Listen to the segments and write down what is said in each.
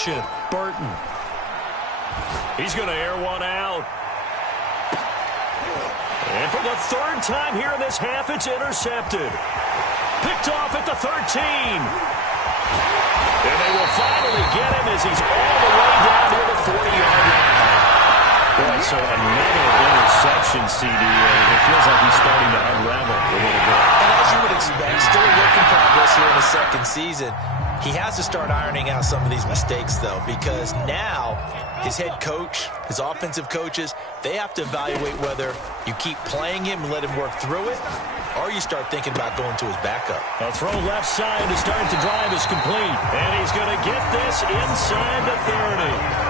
action. Burton. He's going to air one out. And for the third time here in this half, it's intercepted. Picked off at the 13. And they will finally get him as he's all the way down to the 40-yard line. Boy, so another interception, CD. It feels like he's starting to unravel a little bit. And as you would expect, still a work in progress here in his second season. He has to start ironing out some of these mistakes, though, because now his head coach, his offensive coaches, they have to evaluate whether you keep playing him and let him work through it, or you start thinking about going to his backup. A throw left side to start the drive is complete. And he's going to get this inside the 30.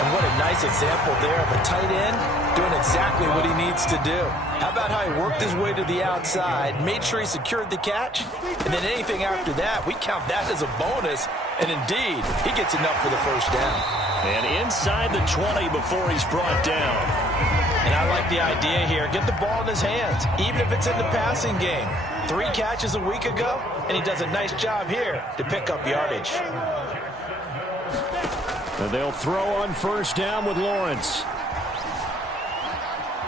And what a nice example there of a tight end doing exactly what he needs to do. How about how he worked his way to the outside, made sure he secured the catch, and then anything after that, we count that as a bonus. And indeed, he gets enough for the first down. And inside the 20 before he's brought down. And I like the idea here. Get the ball in his hands, even if it's in the passing game. 3 catches a week ago, and he does a nice job here to pick up yardage. And they'll throw on first down with Lawrence.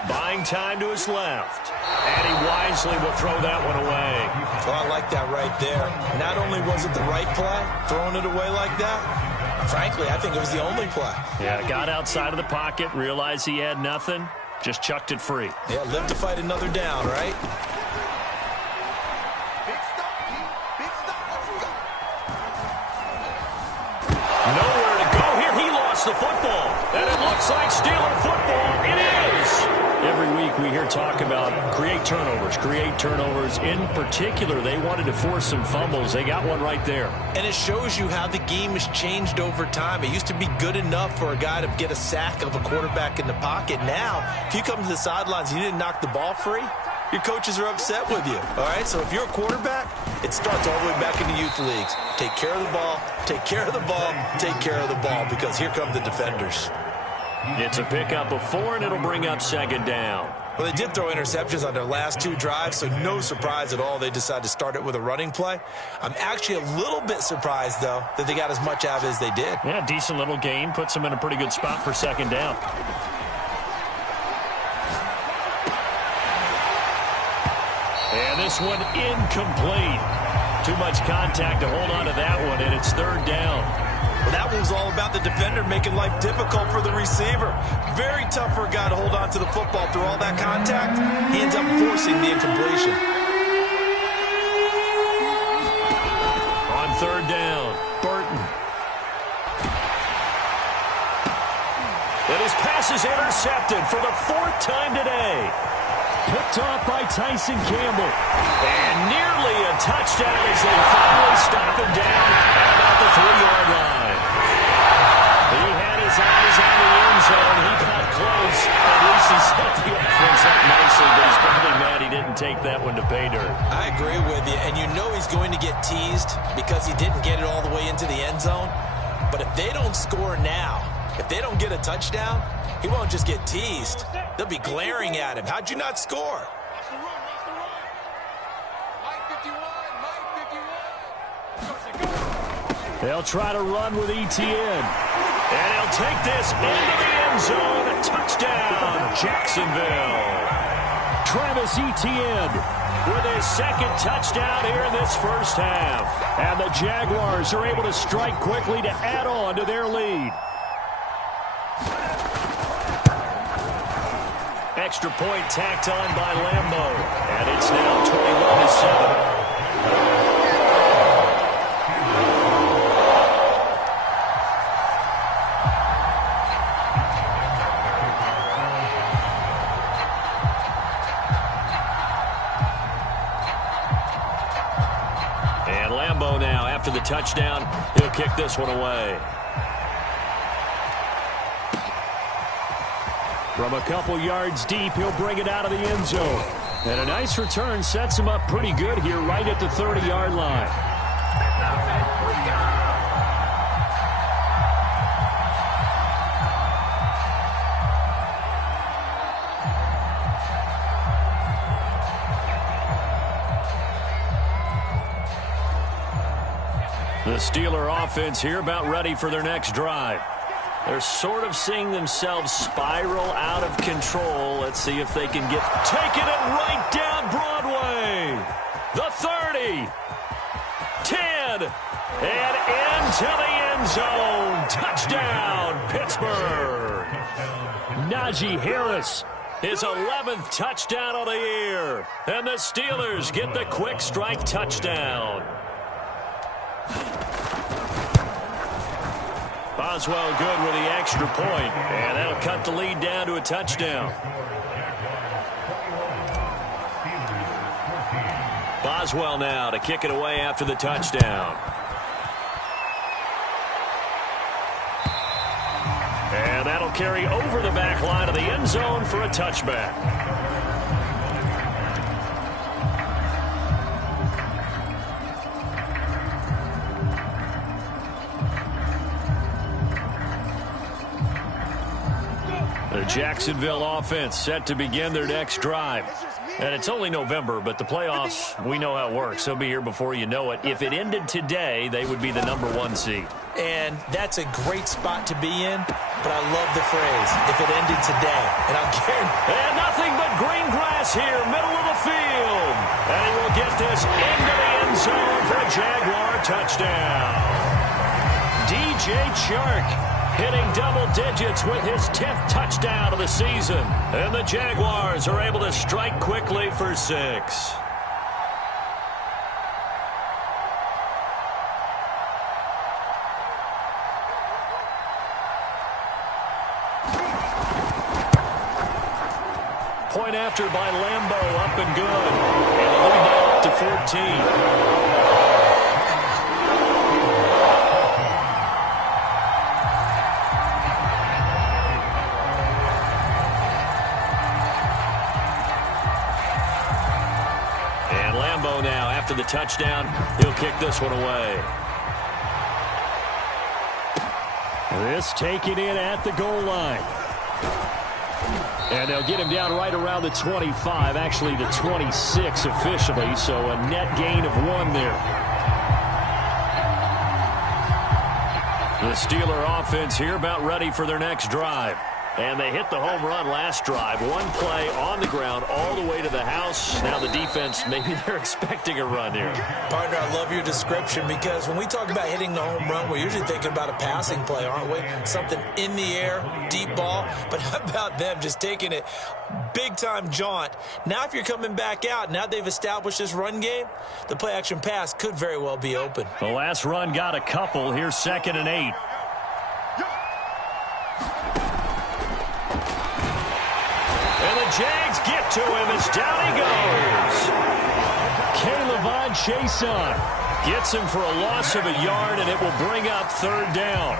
Buying time to his left. And he wisely will throw that one away. Well, I like that right there. Not only was it the right play, throwing it away like that, frankly, I think it was the only play. Yeah, got outside of the pocket, realized he had nothing, just chucked it free. Yeah, live to fight another down, right? Nowhere to go here. He lost the football. And it looks like Steeler football. It is. Every week we hear talk about create turnovers. In particular, they wanted to force some fumbles. They got one right there. And it shows you how the game has changed over time. It used to be good enough for a guy to get a sack of a quarterback in the pocket. Now, if you come to the sidelines and you didn't knock the ball free, your coaches are upset with you. All right, so if you're a quarterback, it starts all the way back in the youth leagues. Take care of the ball, take care of the ball, take care of the ball, because here come the defenders. It's a pickup of 4, and it'll bring up second down. Well, they did throw interceptions on their last 2 drives, so no surprise at all they decided to start it with a running play. I'm actually a little bit surprised, though, that they got as much out of it as they did. Yeah, decent little gain. Puts them in a pretty good spot for second down. And this one incomplete. Too much contact to hold on to that one, and it's third down. Well, that one was all about the defender making life difficult for the receiver. Very tough for a guy to hold on to the football through all that contact. He ends up forcing the incompletion. On third down, Burton. And his pass is intercepted for the 4th time today. Picked off by Tyson Campbell. And nearly a touchdown as they finally stop him down at about the 3-yard line. He had his eyes on the end zone. He got close. At least he set the offense up nicely, but he's probably mad he didn't take that one to pay dirt. I agree with you, and you know he's going to get teased because he didn't get it all the way into the end zone. But if they don't score now, if they don't get a touchdown, he won't just get teased. They'll be glaring at him. How'd you not score? They'll try to run with Etienne. And he'll take this into the end zone. A touchdown, Jacksonville. Travis Etienne with his 2nd touchdown here in this first half. And the Jaguars are able to strike quickly to add on to their lead. Extra point tacked on by Lambeau. And it's now 21-7. And Lambeau now, after the touchdown, he'll kick this one away. From a couple yards deep, he'll bring it out of the end zone. And a nice return sets him up pretty good here right at the 30-yard line. The Steeler offense here about ready for their next drive. They're sort of seeing themselves spiral out of control. Let's see if they can get taking it right down Broadway. The 30, 10, and into the end zone. Touchdown, Pittsburgh. Najee Harris, his 11th touchdown of the year. And the Steelers get the quick strike touchdown. Boswell good with the extra point, and that'll cut the lead down to a touchdown. Boswell now to kick it away after the touchdown. And that'll carry over the back line of the end zone for a touchback. The Jacksonville offense set to begin their next drive. And it's only November, but the playoffs, we know how it works. They'll be here before you know it. If it ended today, they would be the #1 seed. And that's a great spot to be in, but I love the phrase, if it ended today. And I'll guarantee. And nothing but green grass here, middle of the field. And he will get this into the end zone for a Jaguar touchdown. DJ Chark hitting double digits with his 10th touchdown of the season. And the Jaguars are able to strike quickly for 6. Point after by Lambeau, up and good. And the lead now up to 14. Now, after the touchdown, he'll kick this one away. This taken in at the goal line. And they'll get him down right around the 25, actually the 26 officially, so a net gain of 1 there. The Steeler offense here about ready for their next drive. And they hit the home run last drive. 1 play on the ground all the way to the house. Now the defense, maybe they're expecting a run here. Partner, I love your description because when we talk about hitting the home run, we're usually thinking about a passing play, aren't we? Something in the air, deep ball. But how about them just taking it big-time jaunt? Now if you're coming back out, now they've established this run game, the play-action pass could very well be open. The last run got a couple. Here's 2nd and 8. Jags get to him as down he goes. Caleb Chason gets him for a loss of a yard, and it will bring up 3rd down.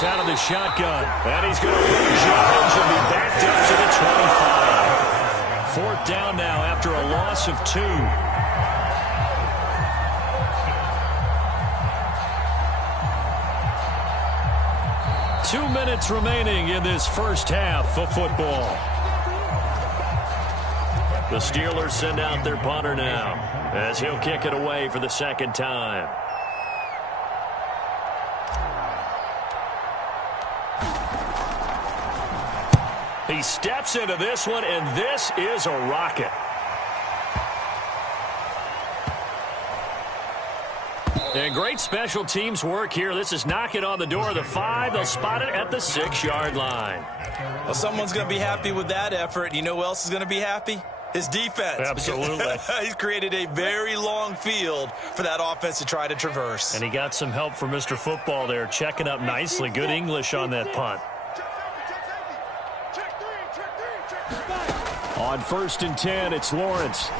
Out of the shotgun, and he's going to lose yards and be backed up to the 25. 4th down now after a loss of 2. 2 minutes remaining in this first half of football. The Steelers send out their punter now as he'll kick it away for the 2nd time. He steps into this one, and this is a rocket. And great special teams work here. This is knocking on the door of the 5. They'll spot it at the 6-yard line. Well, someone's going to be happy with that effort. You know who else is going to be happy? His defense. Absolutely. He's created a very long field for that offense to try to traverse. And he got some help from Mr. Football there, checking up nicely. Good English on that punt. On 1st and 10, it's Lawrence.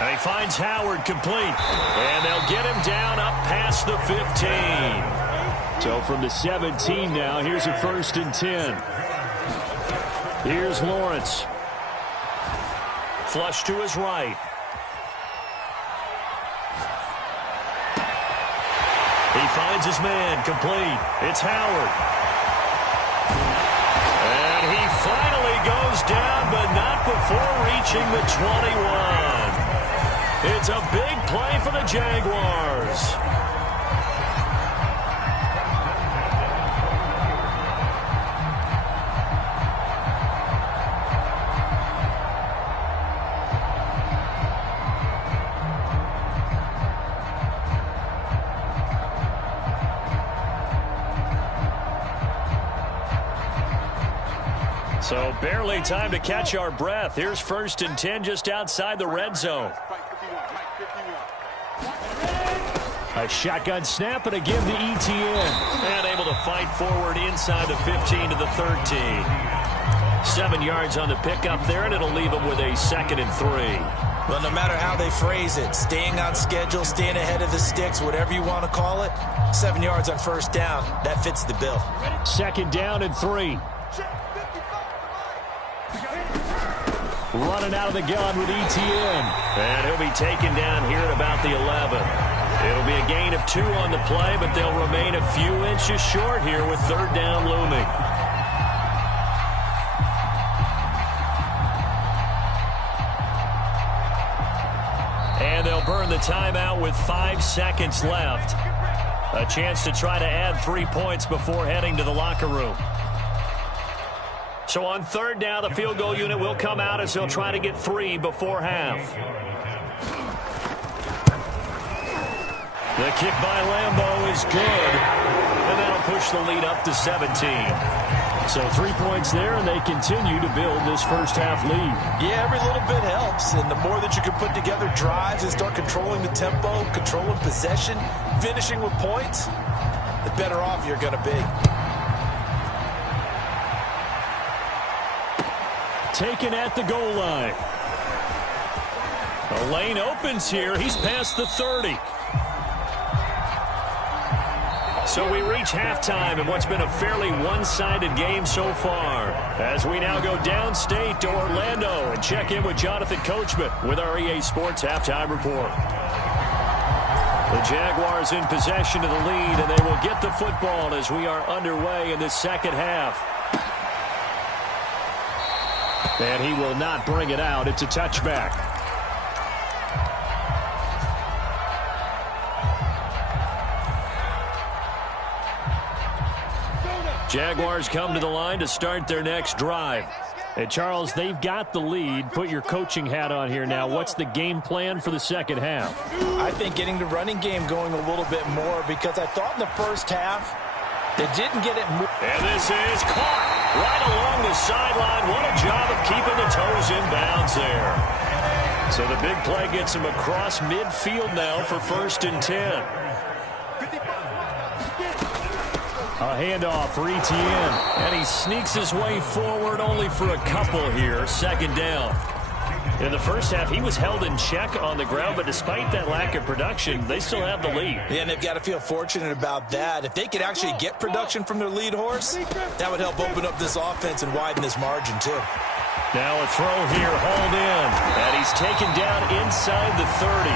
And he finds Howard complete. And they'll get him down up past the 15. So from the 17 now, here's a 1st and 10. Here's Lawrence. flush to his right. He finds his man, complete. It's Howard. And he finally goes down, but not before reaching the 21. It's a big play for the Jaguars. So barely time to catch our breath. Here's 1st and 10 just outside the red zone. A shotgun snap and again to ETN. And able to fight forward inside the 15 to the 13. 7 yards on the pickup there, and it'll leave them with a 2nd and 3. Well, no matter how they phrase it, staying on schedule, staying ahead of the sticks, whatever you want to call it, 7 yards on 1st down, that fits the bill. 2nd down and 3. Running out of the gun with ETN. And he'll be taken down here at about the 11. It'll be a gain of 2 on the play, but they'll remain a few inches short here with 3rd down looming. And they'll burn the timeout with 5 seconds left. A chance to try to add 3 points before heading to the locker room. So on 3rd down, the field goal unit will come out as they'll try to get 3 before half. The kick by Lambeau is good, and that'll push the lead up to 17. So 3 points there, and they continue to build this first half lead. Yeah, every little bit helps, and the more that you can put together drives and start controlling the tempo, controlling possession, finishing with points, the better off you're going to be. Taken at the goal line. The lane opens here. He's past the 30. So we reach halftime in what's been a fairly one-sided game so far. As we now go downstate to Orlando and check in with Jonathan Coachman with our EA Sports Halftime Report. The Jaguars in possession of the lead, and they will get the football as we are underway in this second half. And he will not bring it out. It's a touchback. Jaguars come to the line to start their next drive. And Charles, they've got the lead. Put your coaching hat on here now. What's the game plan for the second half? I think getting the running game going a little bit more, because I thought in the first half they didn't get it. And this is caught right along the sideline. What a job of keeping the toes in bounds there. So the big play gets him across midfield now for 1st and 10. A handoff for ETN. And he sneaks his way forward only for a couple here. 2nd down. In the first half, he was held in check on the ground, but despite that lack of production, they still have the lead. Yeah, and they've got to feel fortunate about that. If they could actually get production from their lead horse, that would help open up this offense and widen this margin, too. Now a throw here, hauled in, and he's taken down inside the 30.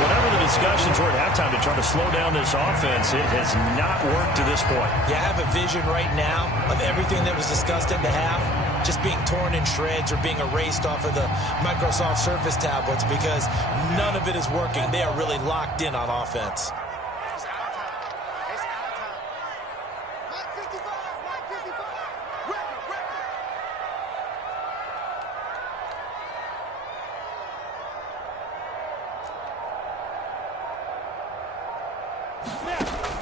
Whatever the discussion toward halftime to try to slow down this offense, it has not worked to this point. Yeah, I have a vision right now of everything that was discussed in the half just being torn in shreds or being erased off of the Microsoft Surface tablets, because none of it is working. They are really locked in on offense.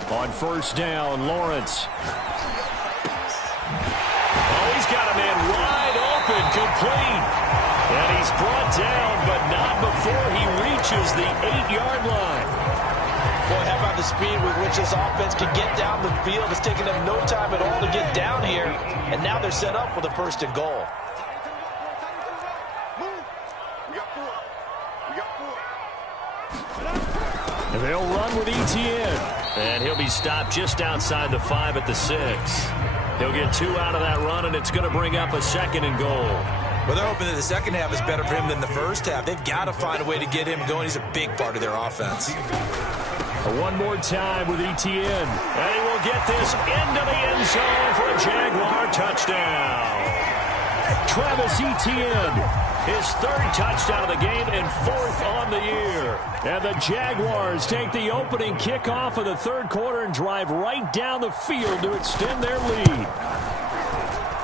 On 1st down, Lawrence. Oh, he's got a man wide open, complete. And he's brought down, but not before he reaches the 8-yard line. Boy, how about the speed with which this offense can get down the field? It's taken them no time at all to get down here. And now they're set up with a 1st and goal. And they'll run with ETN. And he'll be stopped just outside the 5 at the 6. He'll get 2 out of that run, and it's going to bring up a 2nd and goal. Well, they're hoping that the second half is better for him than the first half. They've got to find a way to get him going. He's a big part of their offense. One more time with Etienne. And he will get this into the end zone for a Jaguar touchdown. Travis Etienne, his 3rd touchdown of the game and 4th on the year. And the Jaguars take the opening kickoff of the 3rd quarter and drive right down the field to extend their lead.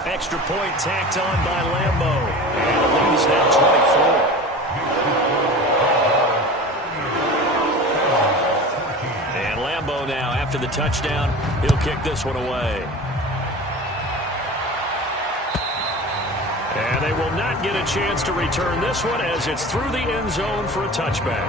Extra point tacked on by Lambo. And the lead is now 24. And Lambo now, after the touchdown, he'll kick this one away. And they will not get a chance to return this one as it's through the end zone for a touchback.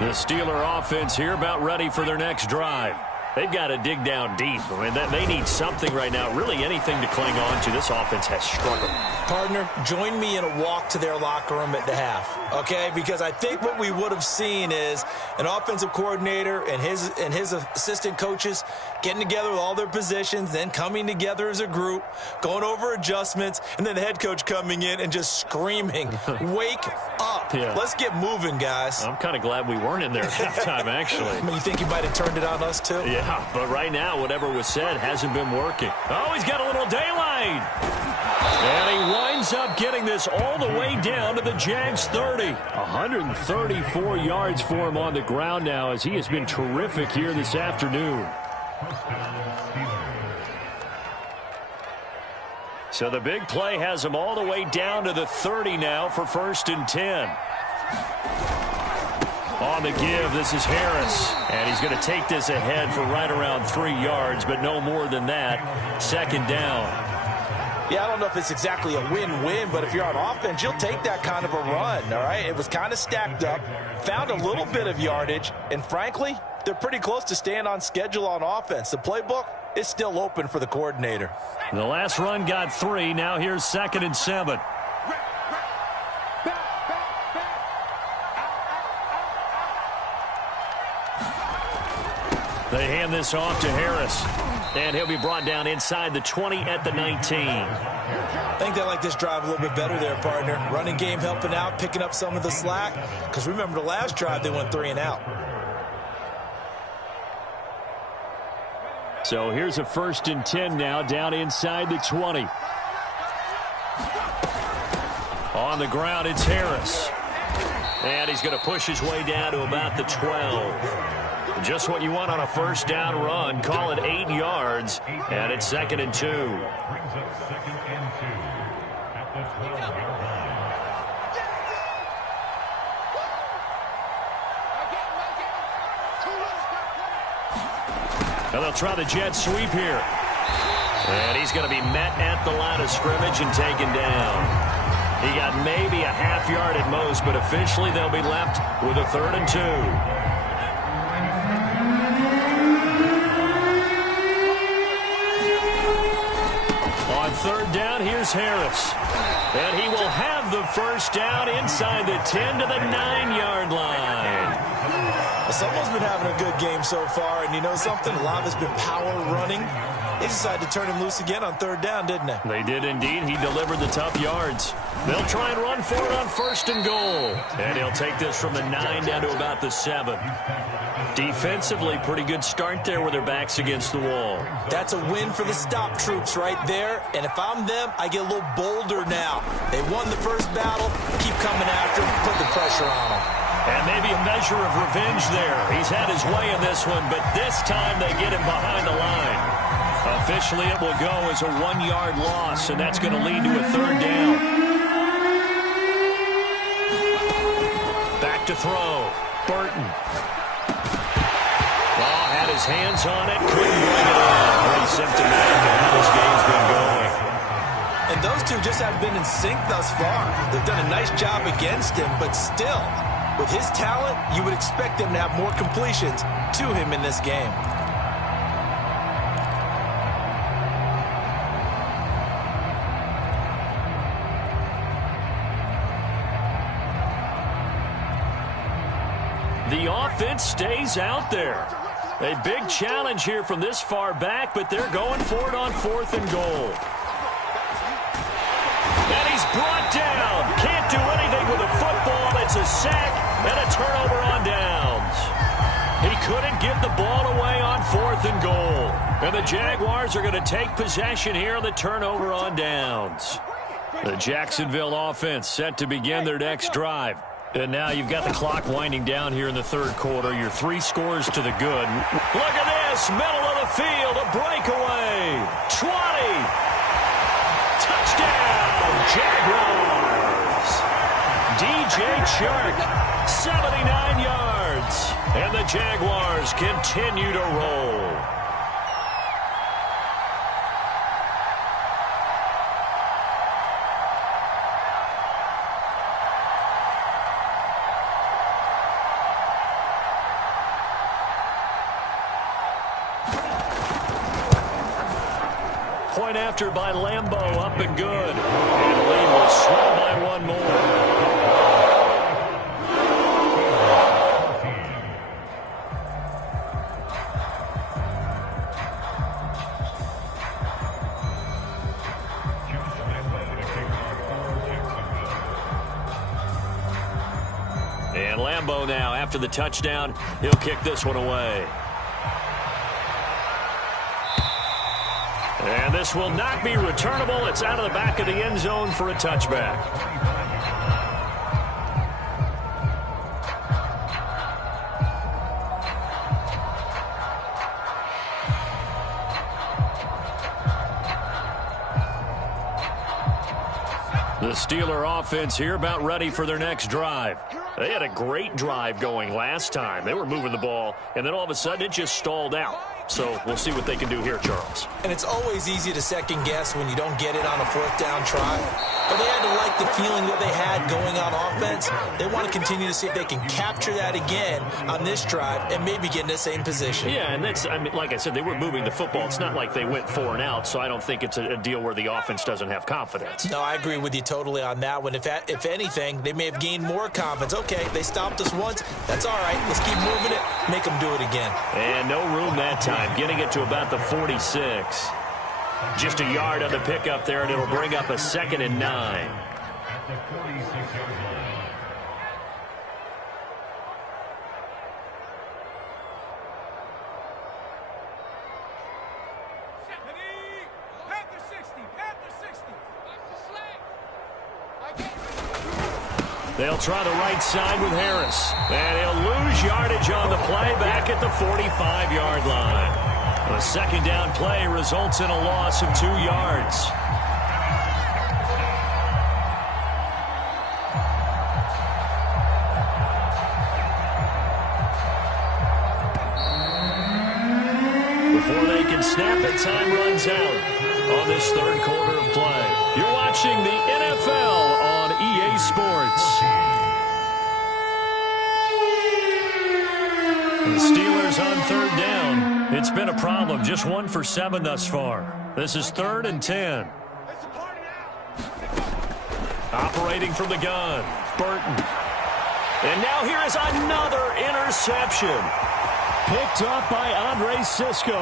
The Steeler offense here about ready for their next drive. They've got to dig down deep. I mean, they need something right now, really anything to cling on to. This offense has struggled. Partner, join me in a walk to their locker room at the half, okay? Because I think what we would have seen is an offensive coordinator and his assistant coaches getting together with all their positions, then coming together as a group, going over adjustments, and then the head coach coming in and just screaming, wake up. Yeah. Let's get moving, guys. I'm kind of glad we weren't in there at halftime, actually. I mean, you think he might have turned it on us, too? Yeah, but right now, whatever was said hasn't been working. Oh, he's got a little daylight. And he winds up getting this all the way down to the Jags 30. 134 yards for him on the ground now as he has been terrific here this afternoon. So the big play has him all the way down to the 30 now for 1st and 10. On the give, this is Harris. And he's going to take this ahead for right around 3 yards, but no more than that. 2nd down. Yeah, I don't know if it's exactly a win-win, but if you're on offense, you'll take that kind of a run, all right? It was kind of stacked up, found a little bit of yardage, and frankly, they're pretty close to staying on schedule on offense. The playbook is still open for the coordinator. The last run got 3. Now here's 2nd and 7. They hand this off to Harris. And he'll be brought down inside the 20 at the 19. I think they like this drive a little bit better there, partner. Running game helping out, picking up some of the slack. Because remember the last drive, they went 3 and out. So here's a 1st and 10 now, down inside the 20. On the ground, it's Harris. And he's going to push his way down to about the 12. Just what you want on a 1st down run. Call it 8 yards, and it's 2nd and 2. Now they'll try the jet sweep here. And he's going to be met at the line of scrimmage and taken down. He got maybe a half yard at most, but officially they'll be left with a 3rd and 2. On 3rd down, here's Harris. And he will have the 1st down inside the 10 to the 9-yard line. Someone's been having a good game so far, and you know something? A lot of it's been power running. They decided to turn him loose again on 3rd down, didn't they? They did indeed. He delivered the tough yards. They'll try and run for it on 1st and goal. And he'll take this from the 9 down to about the 7. Defensively, pretty good start there with their backs against the wall. That's a win for the stop troops right there. And if I'm them, I get a little bolder now. They won the first battle. Keep coming after them. Put the pressure on them. And maybe a measure of revenge there. He's had his way in this one, but this time they get him behind the line. Officially, it will go as a 1-yard loss, and that's going to lead to a 3rd down. Back to throw. Burton. Ball had his hands on it. Couldn't bring it in. Pretty symptomatic of how this game's been going. And those two just haven't been in sync thus far. They've done a nice job against him, but still, with his talent, you would expect them to have more completions to him in this game. the offense stays out there. A big challenge here from this far back, but they're going for it on 4th and goal. And he's brought down. Can't do anything with the football. It's a sack and a turnover on downs. He couldn't get the ball away on 4th and goal. And the Jaguars are going to take possession here on the turnover on downs. The Jacksonville offense set to begin their next drive. And now you've got the clock winding down here in the 3rd quarter. Your 3 scores to the good. Look at this. Middle of the field. A breakaway. 20. Touchdown, Jaguars. DJ Chark, 79 yards. And the Jaguars continue to roll. Point after by Lambo, up and good. And Lee will slow by 1 more. And Lambo now, after the touchdown, he'll kick this one away. And this will not be returnable. It's out of the back of the end zone for a touchback. The Steeler offense here about ready for their next drive. They had a great drive going last time. They were moving the ball, and then all of a sudden it just stalled out. So we'll see what they can do here, Charles. And it's always easy to second guess when you don't get it on a 4th down try. But they had to like the feeling that they had going on offense. They want to continue to see if they can capture that again on this drive and maybe get in the same position. Yeah, and that's, I mean, like I said, they were moving the football. It's not like they went 4 and out, so I don't think it's a deal where the offense doesn't have confidence. No, I agree with you totally on that one. If anything, they may have gained more confidence. Okay, they stopped us once. That's all right. Let's keep moving it. Make them do it again. And no room that time. Getting it to about the 46. Just a yard on the pickup there, and it'll bring up a 2nd and 9. At the 46-yard line. They'll try the right side with Harris. And he'll lose yardage on the play back at the 45-yard line. A 2nd down play results in a loss of 2 yards. Before they can snap it, time runs out on this 3rd quarter of play. You're watching the NFL on EA Sports. The Steelers on 3rd down. It's been a problem. Just 1 for 7 thus far. This is 3rd and 10. Operating from the gun, Burton. And now here is another interception. Picked up by Andre Sisco.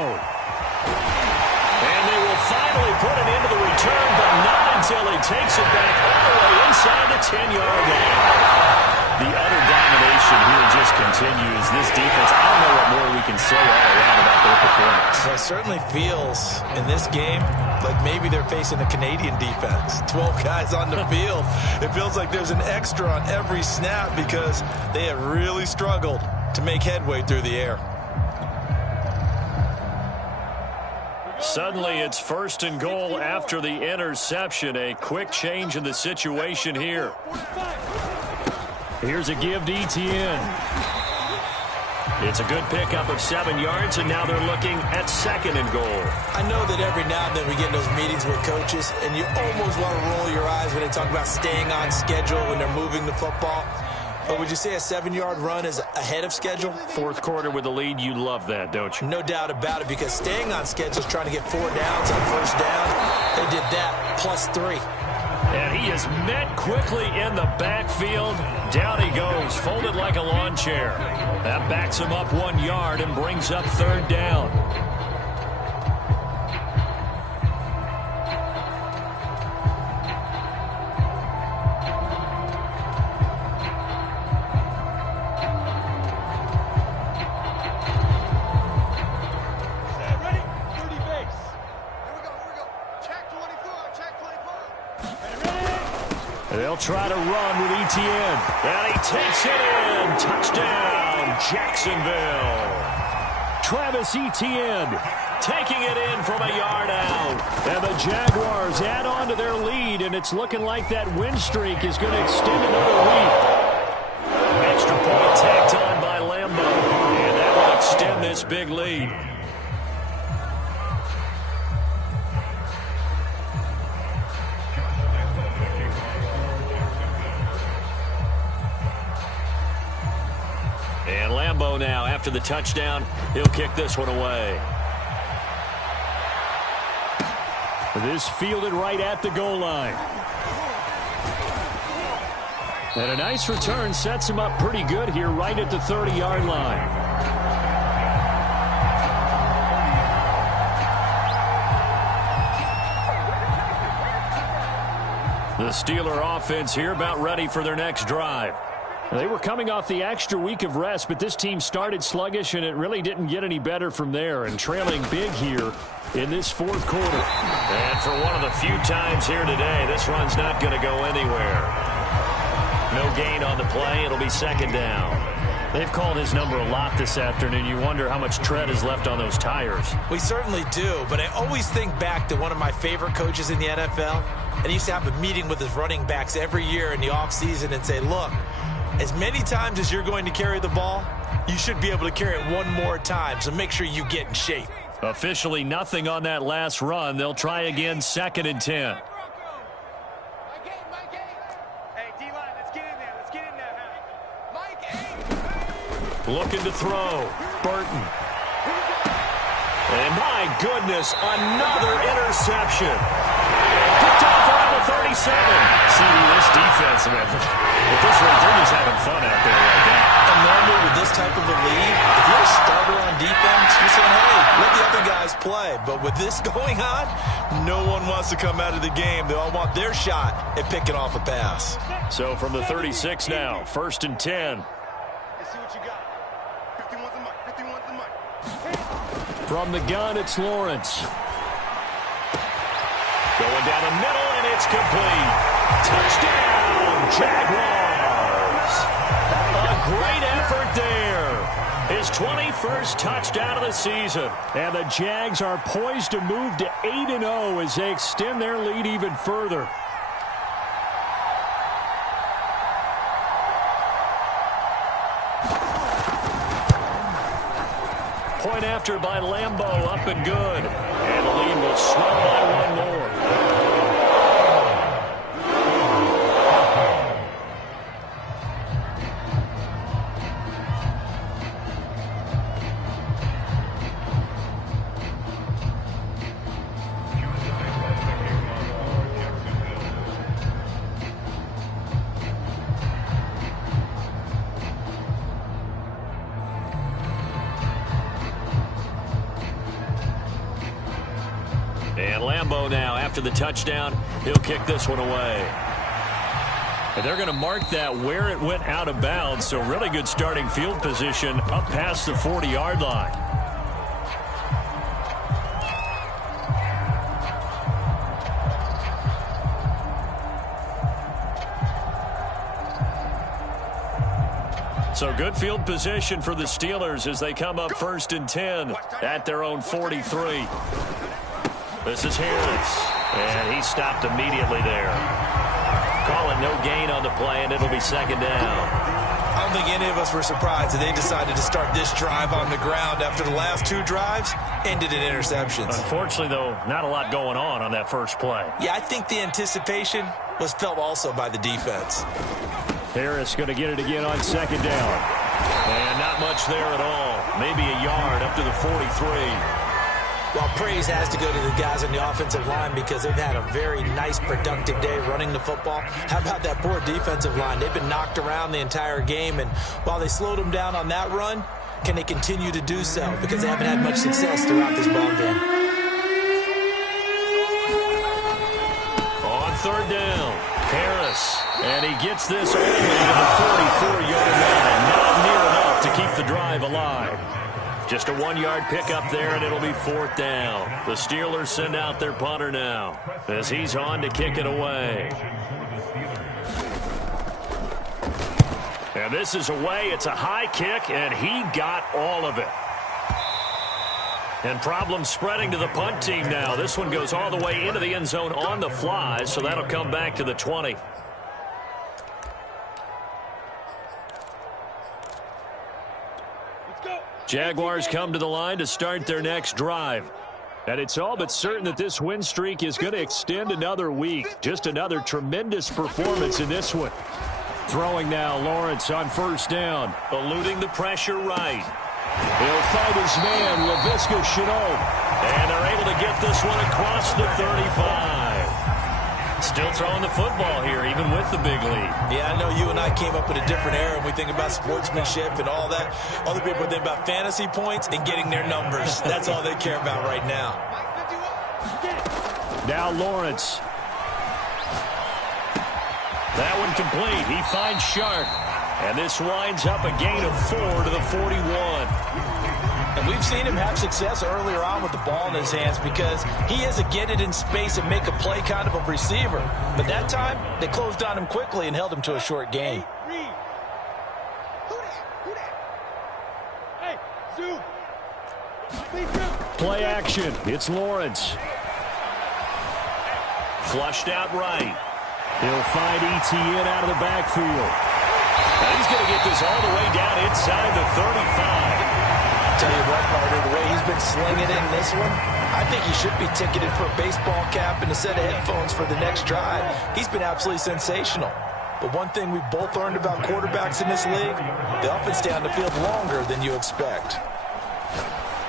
And they will finally put it into the return, but not until he takes it back all the way inside the 10-yard line. The utter domination here just continues. This defense, I don't know what more we can say all around about their performance. Well, it certainly feels in this game like maybe they're facing a Canadian defense. 12 guys on the field. It feels like there's an extra on every snap because they have really struggled to make headway through the air. Suddenly it's 1st and goal after the interception. A quick change in the situation here. Here's a give to Etienne. It's a good pickup of 7 yards, and now they're looking at 2nd and goal. I know that every now and then we get in those meetings with coaches, and you almost want to roll your eyes when they talk about staying on schedule when they're moving the football. But would you say a 7-yard run is ahead of schedule? 4th quarter with the lead, you love that, don't you? No doubt about it, because staying on schedule is trying to get 4 downs on 1st down. They did that, plus 3. And he is met quickly in the backfield. Down he goes, folded like a lawn chair. That backs him up 1 yard and brings up third down. They'll try to run with Etienne. And he takes it in. Touchdown, Jacksonville. Travis Etienne taking it in from a yard out. And the Jaguars add on to their lead, and it's looking like that win streak is going to extend another week. Extra point tacked on by Lambo. And that will extend this big lead. And Lambo now, after the touchdown, he'll kick this one away. This fielded right at the goal line. And a nice return sets him up pretty good here right at the 30-yard line. The Steeler offense here about ready for their next drive. They were coming off the extra week of rest, but this team started sluggish, and it really didn't get any better from there, and trailing big here in this fourth quarter. And for one of the few times here today, this run's not going to go anywhere. No gain on the play. It'll be second down. They've called his number a lot this afternoon. You wonder how much tread is left on those tires. We certainly do, but I always think back to one of my favorite coaches in the NFL, and he used to have a meeting with his running backs every year in the offseason and say, look, as many times as you're going to carry the ball, you should be able to carry it one more time, so make sure you get in shape. Officially nothing on that last run. They'll try again, 2nd and 10. Hey, D-line, let's get in there. Let's get in there. Mike, looking to throw. Burton. And my goodness, another interception. Picked off around the 37. See, this defense, man. At this rate, they're just having fun out there right now. And normally with this type of a lead, if you're a starter on defense, you're saying, hey, let the other guys play. But with this going on, no one wants to come out of the game. They all want their shot at picking off a pass. So from the 36 now, 1st and 10. let's see what you got. 51's the mic. 51's the mic. From the gun, it's Lawrence. Going down the middle, and it's complete. Touchdown, Jaguars. A great effort there. His 21st touchdown of the season. And the Jags are poised to move to 8-0 as they extend their lead even further. Point after by Lambo, up and good. And the lead will swell by one more. And Lambo now, after the touchdown, he'll kick this one away. And they're going to mark that where it went out of bounds, so really good starting field position up past the 40-yard line. So good field position for the Steelers as they come up 1st and 10 at their own 43. This is Harris, and he stopped immediately there. Call it no gain on the play, and it'll be second down. I don't think any of us were surprised that they decided to start this drive on the ground after the last two drives ended in interceptions. Unfortunately, though, not a lot going on that first play. Yeah, I think the anticipation was felt also by the defense. Harris going to get it again on second down. And not much there at all. Maybe a yard up to the 43. Well, praise has to go to the guys on the offensive line because they've had a very nice, productive day running the football. How about that poor defensive line? They've been knocked around the entire game, and while they slowed them down on that run, can they continue to do so? Because they haven't had much success throughout this ball game. On third down, Harris. And he gets this only to the 44-yard line. Not near enough to keep the drive alive. Just a 1-yard pickup there, and it'll be fourth down. The Steelers send out their punter now as he's on to kick it away. And this is away. It's a high kick, and he got all of it. And problems spreading to the punt team now. This one goes all the way into the end zone on the fly, so that'll come back to the 20. Jaguars come to the line to start their next drive. And it's all but certain that this win streak is going to extend another week. Just another tremendous performance in this one. Throwing now, Lawrence on first down. Eluding the pressure right. He'll fight his man, Laviska Shenault. And they're able to get this one across the 35. Still throwing the football here, even with the big lead. Yeah, I know you and I came up in a different era when we think about sportsmanship and all that. Other people think about fantasy points and getting their numbers. That's all they care about right now. Now Lawrence. That one complete. He finds Sharp. And this winds up a gain of 4 to the 41. And we've seen him have success earlier on with the ball in his hands because he is a get it in space and make a play kind of a receiver. But that time, they closed on him quickly and held him to a short gain. Play action. It's Lawrence. Flushed out right. He'll find ETN out of the backfield. And he's going to get this all the way down inside the 35. Tell you what, partner, the way he's been slinging in this one, I think he should be ticketed for a baseball cap and a set of headphones for the next drive. He's been absolutely sensational. But one thing we've both learned about quarterbacks in this league, they often stay on the field longer than you expect.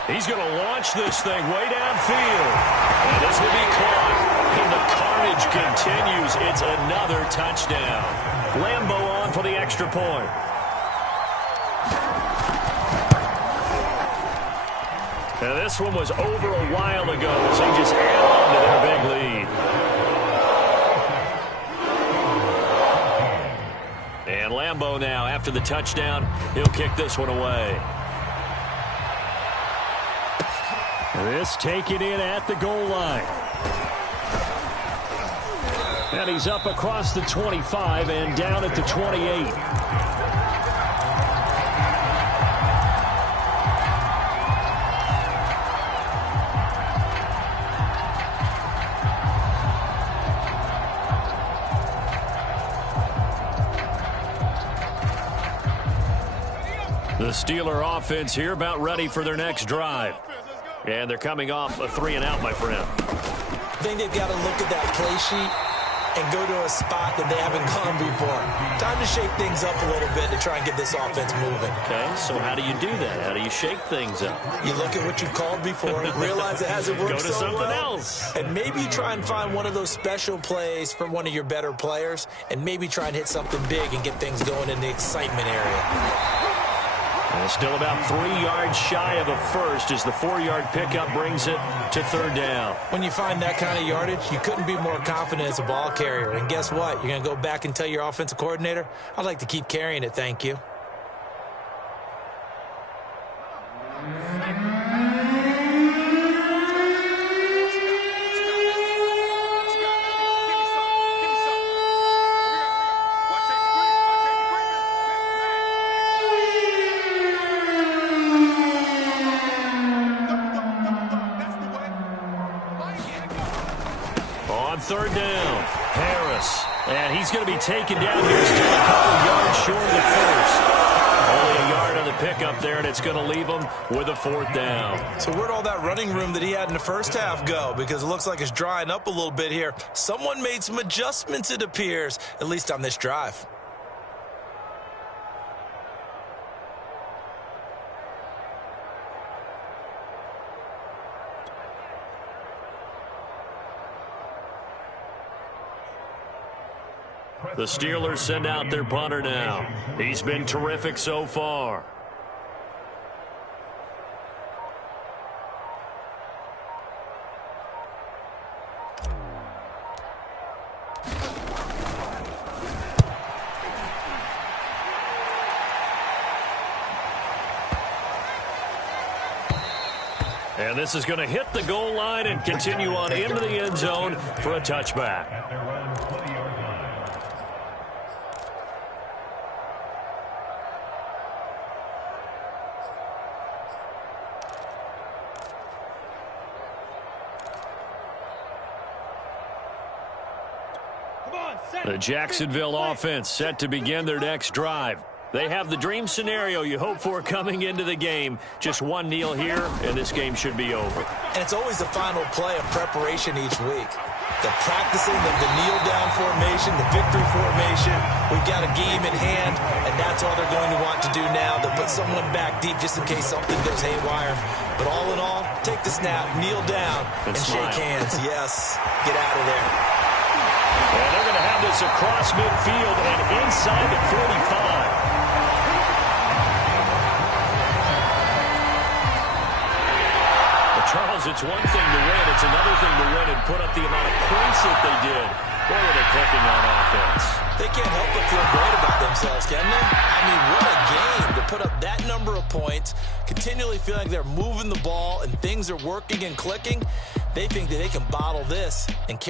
He's going to launch this thing way downfield. And this will be caught. And the carnage continues. It's another touchdown. Lambeau on for the extra point. Now this one was over a while ago as they just add on to their big lead. And Lambeau now, after the touchdown, he'll kick this one away. This taken in at the goal line. And he's up across the 25 and down at the 28. The Steeler offense here about ready for their next drive. And they're coming off a 3-and-out, my friend. I think they've got to look at that play sheet and go to a spot that they haven't gone before. Time to shake things up a little bit to try and get this offense moving. Okay, so how do you do that? How do you shake things up? You look at what you've called before, realize it hasn't worked Go to so something well, else. and maybe try and find one of those special plays from one of your better players, and maybe try and hit something big and get things going in the excitement area. And still about 3 yards shy of a first as the 4-yard pickup brings it to third down. When you find that kind of yardage, you couldn't be more confident as a ball carrier. And guess what? You're going to go back and tell your offensive coordinator, I'd like to keep carrying it, thank you. Third down, Harris. And he's going to be taken down here still a couple yards short of the first. Only a yard on the pickup there, and it's going to leave him with a fourth down. So where'd all that running room that he had in the first half go? Because it looks like it's drying up a little bit here. Someone made some adjustments, it appears, at least on this drive. The Steelers send out their punter now. He's been terrific so far. And this is going to hit the goal line and continue on into the end zone for a touchback. At their own 20-yard line. The Jacksonville offense set to begin their next drive. They have the dream scenario you hope for coming into the game. Just one kneel here, and this game should be over. And it's always the final play of preparation each week. The practicing of the kneel-down formation, the victory formation. We've got a game in hand, and that's all they're going to want to do now. They'll put someone back deep just in case something goes haywire. But all in all, take the snap, kneel down, and shake hands. Yes, get out of there. And they're going to have this across midfield and inside the 45. Charles, it's one thing to win. It's another thing to win and put up the amount of points that they did. Boy, were they clicking on offense. They can't help but feel great about themselves, can they? I mean, what a game to put up that number of points, continually feel like they're moving the ball and things are working and clicking. They think that they can bottle this and carry